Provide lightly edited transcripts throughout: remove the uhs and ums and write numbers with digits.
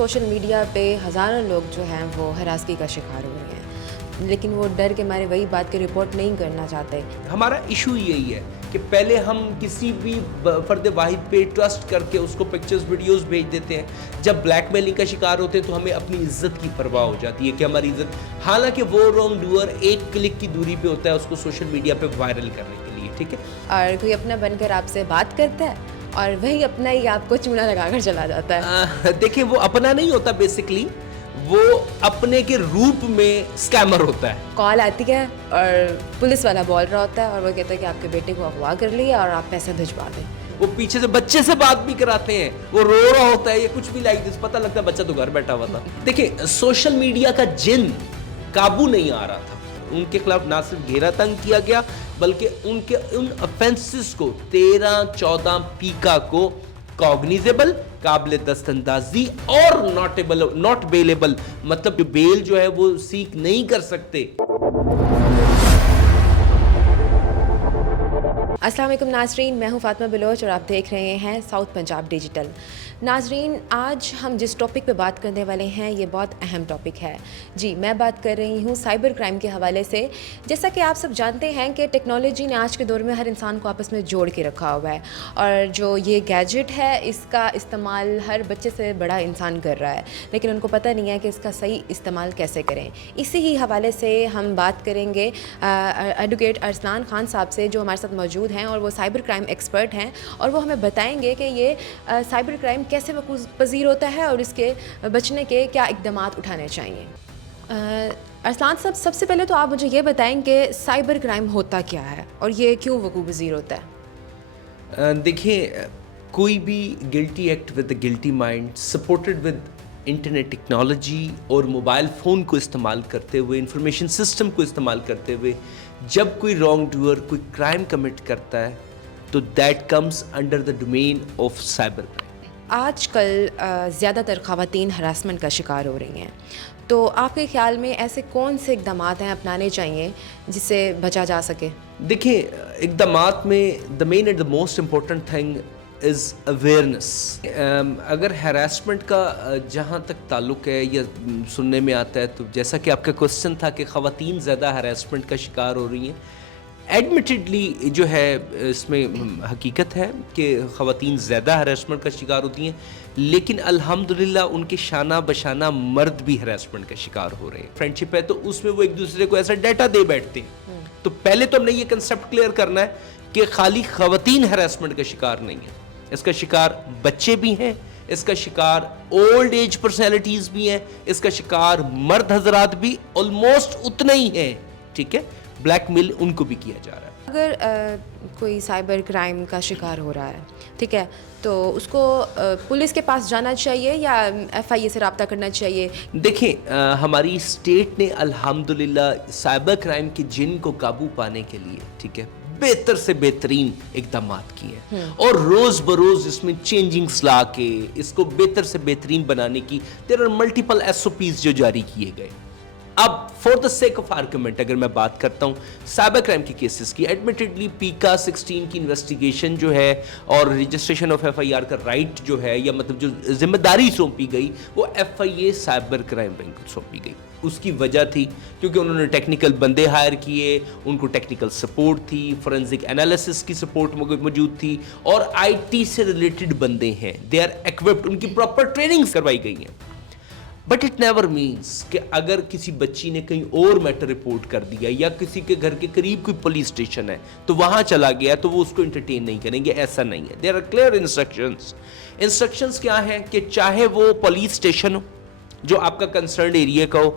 Social media پہ ہزاروں لوگ جو ہیں وہ ہراسگی کا شکار ہو رہے ہیں، لیکن وہ ڈر کے مارے وہی بات کے رپورٹ نہیں کرنا چاہتے۔ ہمارا ایشو یہی ہے کہ پہلے ہم کسی بھی فرد واحد پہ ٹرسٹ کر کے اس کو پکچرز ویڈیوز بھیج دیتے ہیں، جب بلیک میلنگ کا شکار ہوتے ہیں تو ہمیں اپنی عزت کی پرواہ ہو جاتی ہے کہ ہماری عزت، حالانکہ وہ رانگ ڈوئر ایک کلک کی دوری پہ ہوتا ہے اس کو سوشل میڈیا پہ وائرل کرنے کے لیے، ٹھیک ہے؟ اور کوئی اپنا بن کر آپ سے بات کرتا ہے اور وہی اپنا ہی آپ کو چونا لگا کر چلا جاتا ہے۔ دیکھیں وہ اپنا نہیں ہوتا، بیسکلی وہ اپنے کے روپ میں اسکیمر ہوتا ہے۔ کال آتی ہے اور پولیس والا بول رہا ہوتا ہے اور وہ کہتا ہے کہ آپ کے بیٹے کو اغوا کر لیا اور آپ پیسے بھجوا دیں۔ وہ پیچھے سے بچے سے بات بھی کراتے ہیں، وہ رو رہا ہوتا ہے یا کچھ بھی لائک دس، پتہ لگتا ہے بچہ تو گھر بیٹھا ہوا تھا۔ دیکھیں سوشل میڈیا کا جن قابو نہیں آ رہا تھا، ان کے خلاف نہ صرف گھیرا تنگ کیا گیا بلکہ ان افینسز کو 13-14 پیکا کو کاگنیزیبل، قابل دست اندازی اور ناٹ بیلیبل، مطلب بیل جو ہے وہ سیکھ نہیں کر سکتے۔ السلام علیکم ناظرین، میں ہوں فاطمہ بلوچ اور آپ دیکھ رہے ہیں ساؤتھ پنجاب ڈیجیٹل۔ ناظرین، آج ہم جس ٹاپک پہ بات کرنے والے ہیں یہ بہت اہم ٹاپک ہے۔ جی، میں بات کر رہی ہوں سائبر کرائم کے حوالے سے۔ جیسا کہ آپ سب جانتے ہیں کہ ٹیکنالوجی نے آج کے دور میں ہر انسان کو آپس میں جوڑ کے رکھا ہوا ہے، اور جو یہ گیجٹ ہے اس کا استعمال ہر بچے سے بڑا انسان کر رہا ہے، لیکن ان کو پتہ نہیں ہے کہ اس کا صحیح استعمال کیسے کریں۔ اسی ہی حوالے سے ہم بات کریں گے ایڈوکیٹ ارسلان خان صاحب سے، جو ہمارے ساتھ موجود ہیں اور وہ سائبر کرائم ایکسپرٹ ہیں، اور وہ ہمیں بتائیں گے کہ یہ سائبر کرائم کیسے وقوع پذیر ہوتا ہے اور اس کے بچنے کے کیا اقدامات اٹھانے چاہیے۔ ارسلان صاحب، سب سے پہلے تو آپ مجھے یہ بتائیں کہ سائبر کرائم ہوتا کیا ہے اور یہ کیوں وقوع پذیر ہوتا ہے؟ دیکھیں کوئی بھی guilty act with a guilty mind supported with internet technology اور موبائل فون کو استعمال کرتے ہوئے، انفارمیشن سسٹم کو استعمال کرتے ہوئے جب کوئی رانگ ڈوئر کوئی کرائم کمٹ کرتا ہے تو that comes under the domain of cyber crime. آج کل زیادہ تر خواتین ہراسمنٹ کا شکار ہو رہی ہیں، تو آپ کے خیال میں ایسے کون سے اقدامات ہیں اپنانے چاہیے جس سے بچا جا سکے؟ دیکھیں اقدامات میں the main and the most important thing is awareness. اگر ہیراسمنٹ کا جہاں تک تعلق ہے یا سننے میں آتا ہے، تو جیسا کہ آپ کا کوسچن تھا کہ خواتین زیادہ ہیراسمنٹ کا شکار ہو رہی ہیں، ایڈمیٹڈلی جو ہے اس میں حقیقت ہے کہ خواتین زیادہ ہراسمنٹ کا شکار ہوتی ہیں، لیکن الحمدللہ ان کے شانہ بشانہ مرد بھی ہراسمنٹ کا شکار ہو رہے ہیں۔ فرینڈشپ ہے تو اس میں وہ ایک دوسرے کو ایسا ڈیٹا دے بیٹھتے ہیں، تو پہلے تو ہم نے یہ کنسیپٹ کلیئر کرنا ہے کہ خالی خواتین ہراسمنٹ کا شکار نہیں ہے، اس کا شکار بچے بھی ہیں، اس کا شکار اولڈ ایج پرسنالٹیز بھی ہیں، اس کا شکار مرد حضرات بھی آلموسٹ اتنے ہی ہیں، ٹھیک ہے؟ بلیک میل ان کو بھی کیا جا رہا ہے۔ اگر کوئی سائبر کرائم کا شکار ہو رہا ہے، ٹھیک ہے، تو اس کو پولیس کے پاس جانا چاہیے یا ایف آئی اے سے رابطہ کرنا چاہیے؟ دیکھیں ہماری اسٹیٹ نے الحمدللہ سائبر کرائم کے جن کو قابو پانے کے لیے، ٹھیک ہے، بہتر سے بہترین اقدامات کیے ہیں، اور روز بروز اس میں چینجنگز لا کے اس کو بہتر سے بہترین بنانے کی there are multiple SOPs جو جاری کیے گئے۔ اب for the sake of argument اگر میں بات کرتا ہوں سائبر کرائم کی کیسز کی، ایڈمیٹڈلی پیکا 16 کی انویسٹیگیشن جو ہے اور registration of FIR کا رائٹ جو ہے، یا مطلب جو ذمہ داری سونپی گئی، وہ F I A cyber crime bank کو سونپی گئی۔ اس کی وجہ تھی کیونکہ انہوں نے ٹیکنیکل بندے ہائر کیے، ان کو ٹیکنیکل سپورٹ تھی، فورینزک انالیسس کی سپورٹ موجود تھی، اور آئی ٹی سے ریلیٹڈ بندے ہیں، دے آر ایکوپڈ، ان کی پراپر ٹریننگز کروائی گئی ہیں۔ بٹ اٹ نیور مینس کہ اگر کسی بچی نے کہیں اور میٹر رپورٹ کر دیا یا کسی کے گھر کے قریب کوئی پولیس اسٹیشن ہے تو وہاں چلا گیا تو وہ اس کو انٹرٹین نہیں کریں گے، ایسا نہیں ہے۔ دیر آر کلیئر انسٹرکشنز کیا ہیں کہ چاہے وہ پولیس اسٹیشن ہو جو آپ کا کنسرنڈ ایریا کا ہو،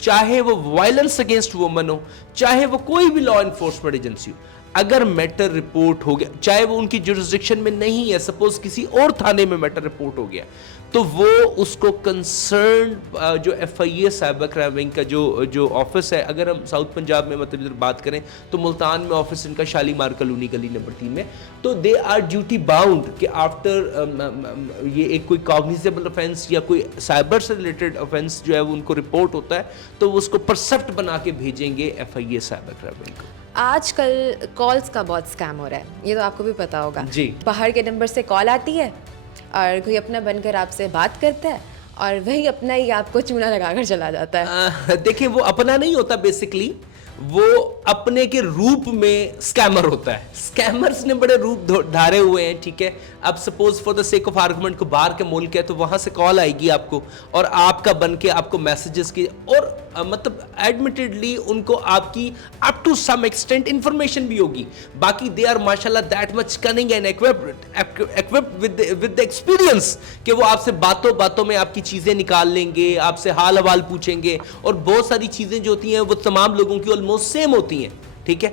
چاہے وہ وائلنس اگینسٹ وومن ہو، چاہے وہ کوئی بھی لا انفورسمنٹ ایجنسی ہو، اگر میٹر رپورٹ ہو گیا، چاہے وہ ان کی جورسڈکشن میں نہیں ہے، سپوز کسی اور تھانے میں میٹر رپورٹ ہو گیا، تو وہ اس کو کنسرنڈ جو F I A cyber crime کا جو آفس ہے، اگر ہم ساؤتھ پنجاب میں مطلب ادھر بات کریں تو ملتان میں آفس ان کا شالیمار کالونی گلی نمبر 3 میں، تو دے آر ڈیوٹی باؤنڈ کہ آفٹر یہ ایک کوئی کاگنیزیبل افینس یا کوئی سائبر سے ریلیٹڈ افینس جو ہے وہ ان کو رپورٹ ہوتا ہے تو وہ اس کو پرسپٹ بنا کے بھیجیں گے F I A cyber crime کو۔ آج کل کالز کا بہت اسکیم ہو رہا ہے، یہ تو آپ کو بھی پتہ ہوگا۔ جی، باہر کے نمبر سے کال آتی ہے اور کوئی اپنا بن کر آپ سے بات کرتا ہے اور وہی اپنا ہی آپ کو چونا لگا کر چلا جاتا ہے. دیکھیں وہ اپنا نہیں ہوتا, بیسکلی وہ اپنے کے روپ میں اسکیمر ہوتا ہے. اسکیمرز نے بڑے روپ دھارے ہوئے ہیں, ٹھیک ہے. اب suppose for the sake of argument کو باہر کے ملک ہے تو وہاں سے کال آئے گی آپ کو, اور آپ کا بن کے آپ کو میسیجز کی, اور مطلب ایڈمیٹڈلی ان کو آپ کی up to some extent information بھی ہوگی. باقی دے آر ماشاء اللہ that much cunning and equipped with the experience کہ وہ آپ سے باتوں باتوں میں آپ کی چیزیں نکال لیں گے, آپ سے حال حوال پوچھیں گے, اور بہت ساری چیزیں جو ہوتی ہیں وہ تمام لوگوں کی آلموسٹ سیم ہوتی ہیں, ٹھیک ہے.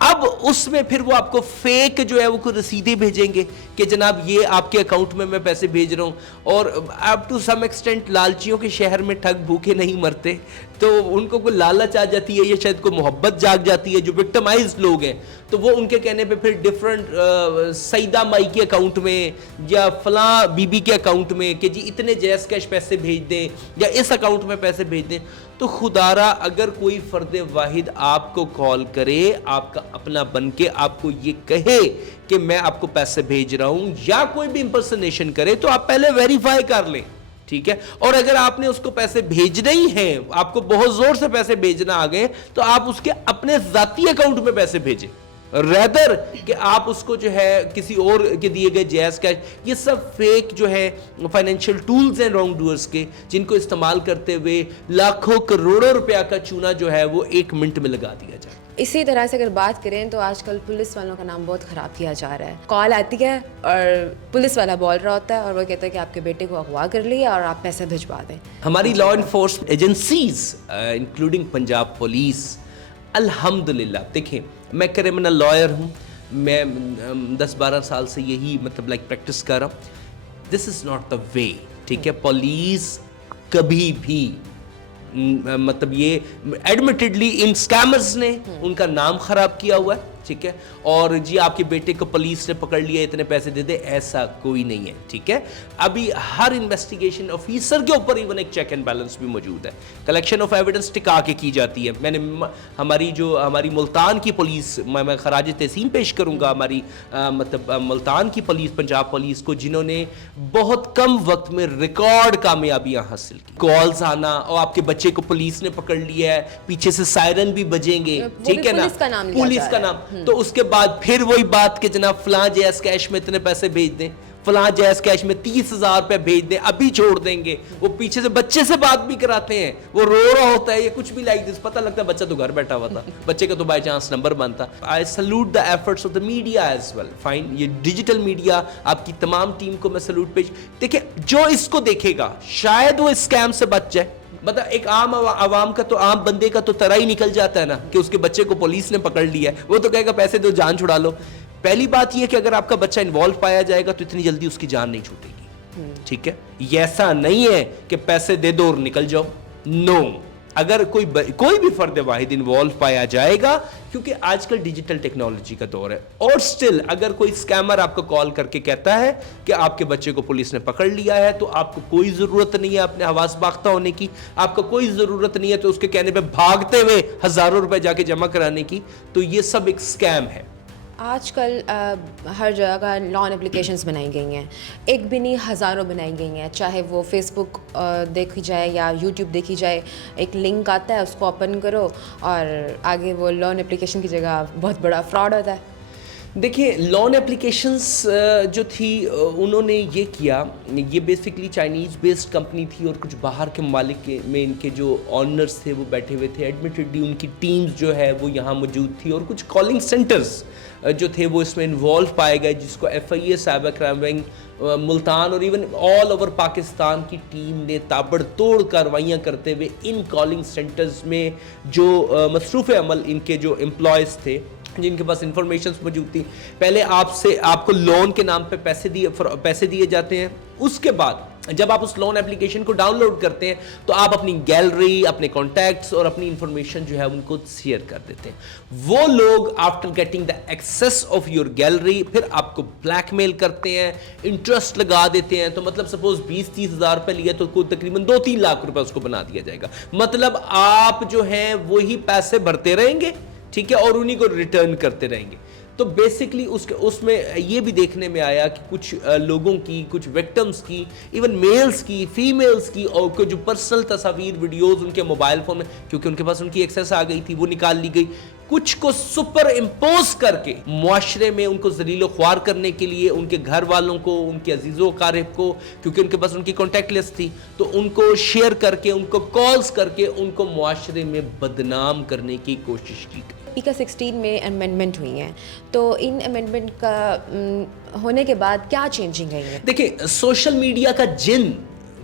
اب اس میں پھر وہ آپ کو فیک جو ہے وہ کوئی رسیدیں بھیجیں گے کہ جناب یہ آپ کے اکاؤنٹ میں پیسے بھیج رہا ہوں, اور اپ ٹو سم ایکسٹینٹ لالچیوں کے شہر میں ٹھگ بھوکے نہیں مرتے, تو ان کو کوئی لالچ آ جاتی ہے یا شاید کوئی محبت جاگ جاتی ہے. جو وکٹمائزڈ لوگ ہیں تو وہ ان کے کہنے پہ پھر ڈفرنٹ سیدہ مائی کے اکاؤنٹ میں یا فلاں بی بی کے اکاؤنٹ میں کہ جی اتنے جیز کیش پیسے بھیج دیں یا اس اکاؤنٹ میں پیسے بھیج دیں. تو خدارا اگر کوئی فرد واحد آپ کو کال کرے, آپ کا اپنا بن کے آپ کو یہ کہے کہ میں آپ کو پیسے بھیج رہا ہوں, یا کوئی بھی امپرسنیشن کرے, تو آپ پہلے ویریفائی کر لیں, ٹھیک ہے. اور اگر آپ نے اس کو پیسے بھیجنے ہی ہیں, آپ کو بہت زور سے پیسے بھیجنا آ گئے, تو آپ اس کے اپنے ذاتی اکاؤنٹ میں پیسے بھیجیں, ریدر کہ آپ اس کو جو ہے کسی اور کے دیے گئے جائز کیش. یہ سب فیک جو ہے فائنینشیل ٹولز ہیں رانگ ڈوئرز کے, جن کو استعمال کرتے ہوئے لاکھوں کروڑوں روپیہ کا چونا جو ہے وہ 1 منٹ میں لگا دیا جائے. اسی طرح سے اگر بات کریں تو آج کل پولیس والوں کا نام بہت خراب کیا جا رہا ہے. کال آتی ہے اور پولیس والا بول رہا ہوتا ہے اور وہ کہتا ہے کہ آپ کے بیٹے کو اغوا کر لیا اور آپ پیسے بھجوا دیں. ہماری law enforcement agencies including Punjab police, الحمدللہ, دیکھیں میں کرمنل لائر ہوں, میں 10-12 سال سے یہی مطلب پریکٹس کر رہا ہوں. دس از ناٹ دا وے, ٹھیک ہے. پولیس کبھی بھی مطلب یہ ایڈمیٹڈلی ان اسکیمرز نے ان کا نام خراب کیا ہوا ہے, ٹھیک ہے. اور جی آپ کے بیٹے کو پولیس نے پکڑ لیا اتنے پیسے دے دے, ایسا کوئی نہیں ہے, ٹھیک ہے. ابھی ہر انویسٹیگیشن آفیسر کے اوپر ایون ایک چیک اینڈ بیلنس بھی موجود ہے. کلیکشن آف ایویڈنس ٹکا کے کی جاتی ہے. میں نے ہماری ملتان کی پولیس, میں خراج تحسین پیش کروں گا ہماری مطلب ملتان کی پولیس, پنجاب پولیس کو, جنہوں نے بہت کم وقت میں ریکارڈ کامیابیاں حاصل کی. کالز آنا اور آپ کے بچے کو پولیس نے پکڑ لیا ہے, پیچھے سے سائرن بھی بجیں گے, ٹھیک ہے نا, پولیس کا نام. تو اس کے بعد پھر وہی بات کہ جناب فلاں جیز کیش میں اتنے پیسے بھیج دیں, فلاں جیز کیش میں 30,000 روپے بھیج دیں, ابھی چھوڑ دیں گے. وہ پیچھے سے بچے سے بات بھی کراتے ہیں, وہ رو رہا ہوتا ہے یا کچھ بھی لائک دس, پتہ لگتا ہے بچہ تو گھر بیٹھا ہوا تھا, بچے کا تو بائی چانس نمبر بنتا. I salute the efforts of the media as well, fine. یہ ڈیجیٹل میڈیا آپ کی تمام ٹیم کو میں سلوٹ پیش. دیکھیں جو اس کو دیکھے گا شاید وہ اسکیم سے بچ جائے. بتا ایک عام عوام کا تو, عام بندے کا تو طرح ہی نکل جاتا ہے نا کہ اس کے بچے کو پولیس نے پکڑ لیا ہے, وہ تو کہے گا پیسے دو جان چھڑا لو. پہلی بات یہ کہ اگر آپ کا بچہ انوالو پایا جائے گا تو اتنی جلدی اس کی جان نہیں چھوٹے گی, ٹھیک ہے. یہ ایسا نہیں ہے کہ پیسے دے دو اور نکل جاؤ, نو. اگر کوئی بھی فرد واحد انوالو پایا جائے گا, کیونکہ آج کل ڈیجیٹل ٹیکنالوجی کا دور ہے, اور سٹل اگر کوئی اسکیمر آپ کو کال کر کے کہتا ہے کہ آپ کے بچے کو پولیس نے پکڑ لیا ہے, تو آپ کو کوئی ضرورت نہیں ہے اپنے حواس باختہ ہونے کی, آپ کو کوئی ضرورت نہیں ہے تو اس کے کہنے پہ بھاگتے ہوئے ہزاروں روپے جا کے جمع کرانے کی. تو یہ سب ایک اسکیم ہے. آج کل ہر جگہ لان اپلیکیشنز بنائی گئی ہیں, ایک بھی نہیں ہزاروں بنائی گئی ہیں. چاہے وہ فیس بک دیکھی جائے یا یوٹیوب دیکھی جائے, ایک لنک آتا ہے اس کو اوپن کرو اور آگے وہ لان اپلیکیشن کی جگہ بہت بڑا فراڈ ہوتا ہے. دیکھیں لون اپلیکیشنز جو تھی انہوں نے یہ کیا, یہ بیسکلی چائنیز بیسڈ کمپنی تھی, اور کچھ باہر کے ممالک میں ان کے جو آنرز تھے وہ بیٹھے ہوئے تھے. ایڈمیٹڈلی ان کی ٹیمز جو ہے وہ یہاں موجود تھی, اور کچھ کالنگ سینٹرز جو تھے وہ اس میں انوالو پائے گئے, جس کو F I A cyber crime wing Multan اور ایون آل اوور پاکستان کی ٹیم نے تابڑ توڑ کارروائیاں کرتے ہوئے ان کالنگ سینٹرز میں جو مصروف عمل ان کے جو امپلائز تھے, جن کے پاس انفارمیشنز موجود تھی, پہلے آپ کو لون کے نام پہ پیسے دیے جاتے ہیں. اس کے بعد جب آپ اس لون اپلیکیشن کو ڈاؤن لوڈ کرتے ہیں تو آپ اپنی گیلری, اپنے کانٹیکٹس اور اپنی انفارمیشن جو ہے ان کو شیئر کر دیتے ہیں. وہ لوگ after getting the access of your gallery پھر آپ کو بلیک میل کرتے ہیں, انٹرسٹ لگا دیتے ہیں. تو مطلب سپوز 20-30 ہزار روپے لیا تو کوئی تقریباً 2-3 لاکھ روپے اس کو بنا دیا جائے گا. مطلب آپ جو ہیں وہی پیسے بھرتے رہیں گے, ٹھیک ہے, اور انہی کو ریٹرن کرتے رہیں گے. تو بیسکلی اس میں یہ بھی دیکھنے میں آیا کہ کچھ لوگوں کی, کچھ وکٹمز کی, ایون میلز کی, فیمیلز کی, اور کوئی جو پرسنل تصاویر ویڈیوز ان کے موبائل فون میں, کیونکہ ان کے پاس ان کی ایکسیس آ گئی تھی, وہ نکال لی گئی. کچھ کو سپر امپوز کر کے معاشرے میں ان کو ذلیل و خوار کرنے کے لیے, ان کے گھر والوں کو, ان کے عزیز و اقارب کو, کیونکہ ان کے پاس ان کی کانٹیکٹ لسٹ تھی, تو ان کو شیئر کر کے, ان کو کالز کر کے ان کو معاشرے میں بدنام کرنے کی کوشش کی گئی. کا 16 میں امینڈمنٹ ہوئی ہیں, تو ان امینڈمنٹ کا ہونے کے بعد کیا چینجنگ گئی ہیں؟ دیکھیں, سوشل میڈیا کا جن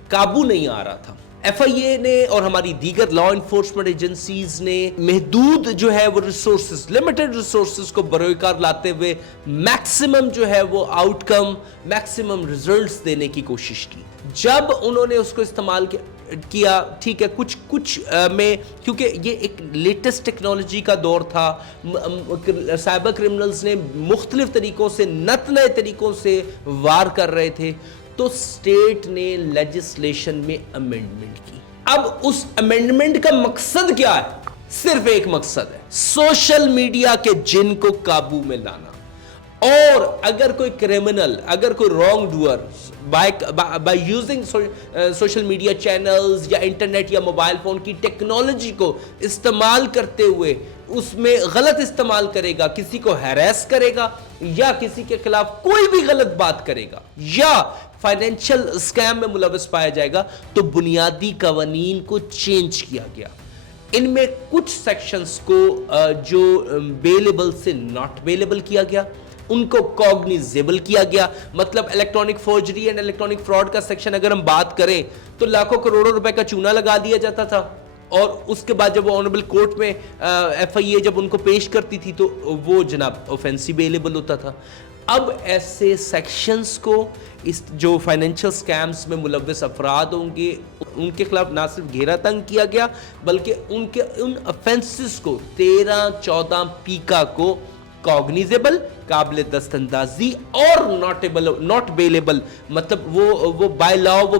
قابو نہیں آ رہا تھا. ایف آئی اے نے اور ہماری دیگر لا انفورسمنٹ ایجنسیز نے محدود جو ہے وہ ریسورسز, لمیٹڈ ریسورسز کو بروئے کار لاتے ہوئے میکسیمم جو ہے وہ آؤٹ کم, میکسیمم ریزلٹس دینے کی کوشش کی. جب انہوں نے اس کو استعمال کیا, ٹھیک ہے, کچھ میں, کیونکہ یہ ایک لیٹسٹ ٹیکنالوجی کا دور تھا, سائبر کرمنلز نے مختلف طریقوں سے, نت نئے طریقوں سے وار کر رہے تھے, تو اسٹیٹ نے لیجسلیشن میں امینڈمنٹ کی. اب اس امینڈمنٹ کا مقصد کیا ہے؟ صرف ایک مقصد ہے, سوشل میڈیا کے جن کو قابو میں لانا. اور اگر کوئی کرمنل, اگر کوئی wrong doer by using social media channels یا انٹرنیٹ یا موبائل فون کی ٹیکنالوجی کو استعمال کرتے ہوئے اس میں غلط استعمال کرے گا, کسی کو ہیریس کرے گا, یا کسی کے خلاف کوئی بھی غلط بات کرے گا, یا فائنینشل اسکیم میں ملوث پایا جائے گا, تو بنیادی قوانین کو چینج کیا گیا. ان میں کچھ سیکشنز کو جو بیلیبل سے ناٹ بیلیبل کیا گیا, ان کو کوگنیزیبل کیا گیا. مطلب electronic forgery and electronic fraud کا سیکشن اگر ہم بات کریں تو لاکھوں کروڑوں روپے کا چونا لگا دیا جاتا تھا, اور اس کے بعد جب وہ آنریبل کورٹ میں ایف آئی اے جب ان کو پیش کرتی تھی تو وہ جناب اوفینسی بیلیبل ہوتا تھا. اب ایسے سیکشنز کو اس جو فائنینشل سکیمز میں ملوث افراد ہوں گے ان کے خلاف نہ صرف گھیرا تنگ کیا گیا, بلکہ ان افینسز کو 13-14 پیکا کو کوگنیزیبل, قابل دست اندازی, اور ناٹ بیلیبل, مطلب وہ بائی لا وہ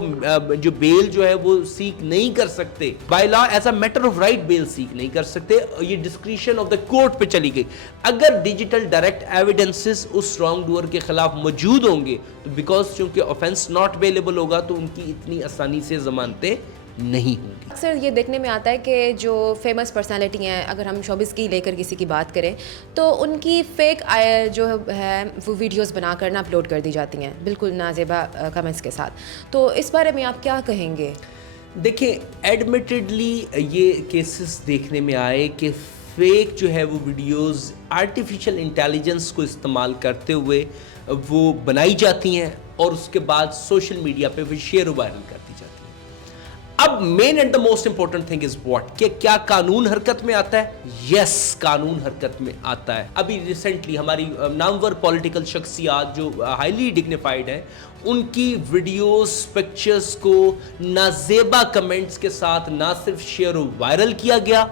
جو بیل جو ہے وہ سیک نہیں کر سکتے, by law as a matter of right bail seek نہیں کر سکتے. یہ ڈسکریشن آف دا کورٹ پہ چلی گئی. اگر ڈیجیٹل ڈائریکٹ ایویڈنسز اس رانگ ڈوئر کے خلاف موجود ہوں گے تو بیکاز چونکہ آفینس ناٹ بیلیبل ہوگا تو ان کی اتنی آسانی سے ضمانتیں نہیں ہوں گی. اکثر یہ دیکھنے میں آتا ہے کہ جو فیمس پرسنالٹی ہیں, اگر ہم شوبز کی لے کر کسی کی بات کریں تو ان کی فیک جو ہے وہ ویڈیوز بنا کر اپلوڈ کر دی جاتی ہیں, بالکل نازیبا کمنٹس کے ساتھ. تو اس بارے میں آپ کیا کہیں گے؟ دیکھیں, ایڈمیٹڈلی یہ کیسز دیکھنے میں آئے کہ فیک جو ہے وہ ویڈیوز آرٹیفیشل انٹیلیجنس کو استعمال کرتے ہوئے وہ بنائی جاتی ہیں, اور اس کے بعد سوشل میڈیا پہ وہ شیئر و وائرل کر دی جاتی ہیں. اب main and the most important thing is what, کہ کیا قانون حرکت میں آتا ہے؟ یس, قانون حرکت میں آتا ہے. ابھی ریسنٹلی ہماری نامور پولیٹیکل شخصیات جو ہائیلی ڈگنیفائڈ ہیں, ان کی ویڈیوز, پکچرز کو نازیبا کمنٹس کے ساتھ نہ صرف شیئر و وائرل کیا گیا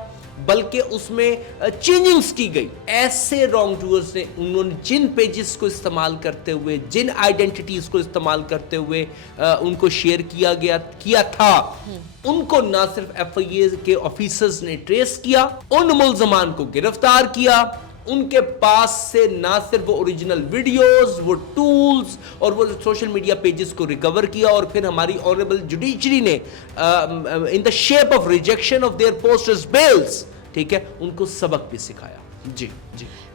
بلکہ اس میں چینجنگز کی گئی. ایسے رانگ ڈوئرز نے, انہوں نے جن پیجز کو استعمال کرتے ہوئے, جن آئیڈینٹیٹیز کو استعمال کرتے ہوئے ان کو شیئر کیا تھا, ان کو نہ صرف ایف آئی اے کے آفیسرز نے ٹریس کیا, ان ملزمان کو گرفتار کیا, ان کے پاس سے نہ صرف وہ اوریجنل ویڈیوز, وہ ٹولز اور وہ سوشل میڈیا پیجز کو ریکور کیا, اور پھر ہماری آنریبل جوڈیشری نے in the shape of rejection of their posters bails, ٹھیک ہے, ان کو سبق بھی سکھایا. جی.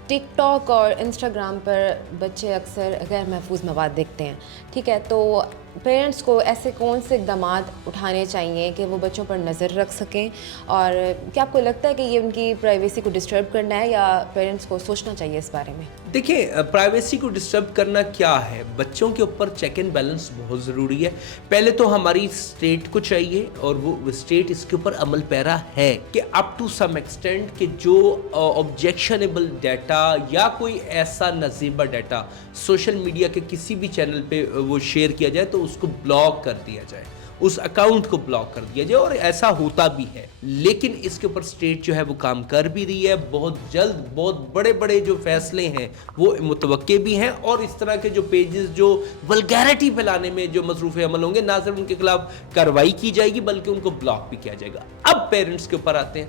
ٹک ٹاک اور انسٹاگرام پر بچے اکثر غیر محفوظ مواد دیکھتے ہیں, ٹھیک ہے, تو پیرنٹس کو ایسے کون سے اقدامات اٹھانے چاہیے کہ وہ بچوں پر نظر رکھ سکیں, اور کیا آپ کو لگتا ہے کہ یہ ان کی پرائیویسی کو ڈسٹرب کرنا ہے یا پیرنٹس کو سوچنا چاہیے اس بارے میں؟ دیکھیں, پرائیویسی کو ڈسٹرب کرنا کیا ہے, بچوں کے اوپر چیک اینڈ بیلنس بہت ضروری ہے. پہلے تو ہماری اسٹیٹ کو چاہیے, اور وہ اسٹیٹ اس کے اوپر عمل پیرا ہے, کہ اپ ٹو سم ایکسٹینٹ کہ جو آبجیکشنیبل ڈیٹا یا کوئی ایسا نازیبا ڈیٹا سوشل میڈیا کے کسی بھی چینل پہ وہ شیئر کیا جائے تو اس کو بلاک کر دیا جائے, اس اکاؤنٹ کو بلاک کر دیا جائے, اور ایسا ہوتا بھی ہے. لیکن اس کے اوپر اسٹیٹ جو ہے وہ کام کر بھی رہی ہے. بہت جلد بہت بڑے بڑے جو فیصلے ہیں وہ متوقع بھی ہیں, اور اس طرح کے جو پیجز جو ولگیرٹی پھیلانے میں جو مصروف عمل ہوں گے, نہ صرف ان کے خلاف کارروائی کی جائے گی بلکہ ان کو بلاک بھی کیا جائے گا. اب پیرنٹس کے اوپر آتے ہیں.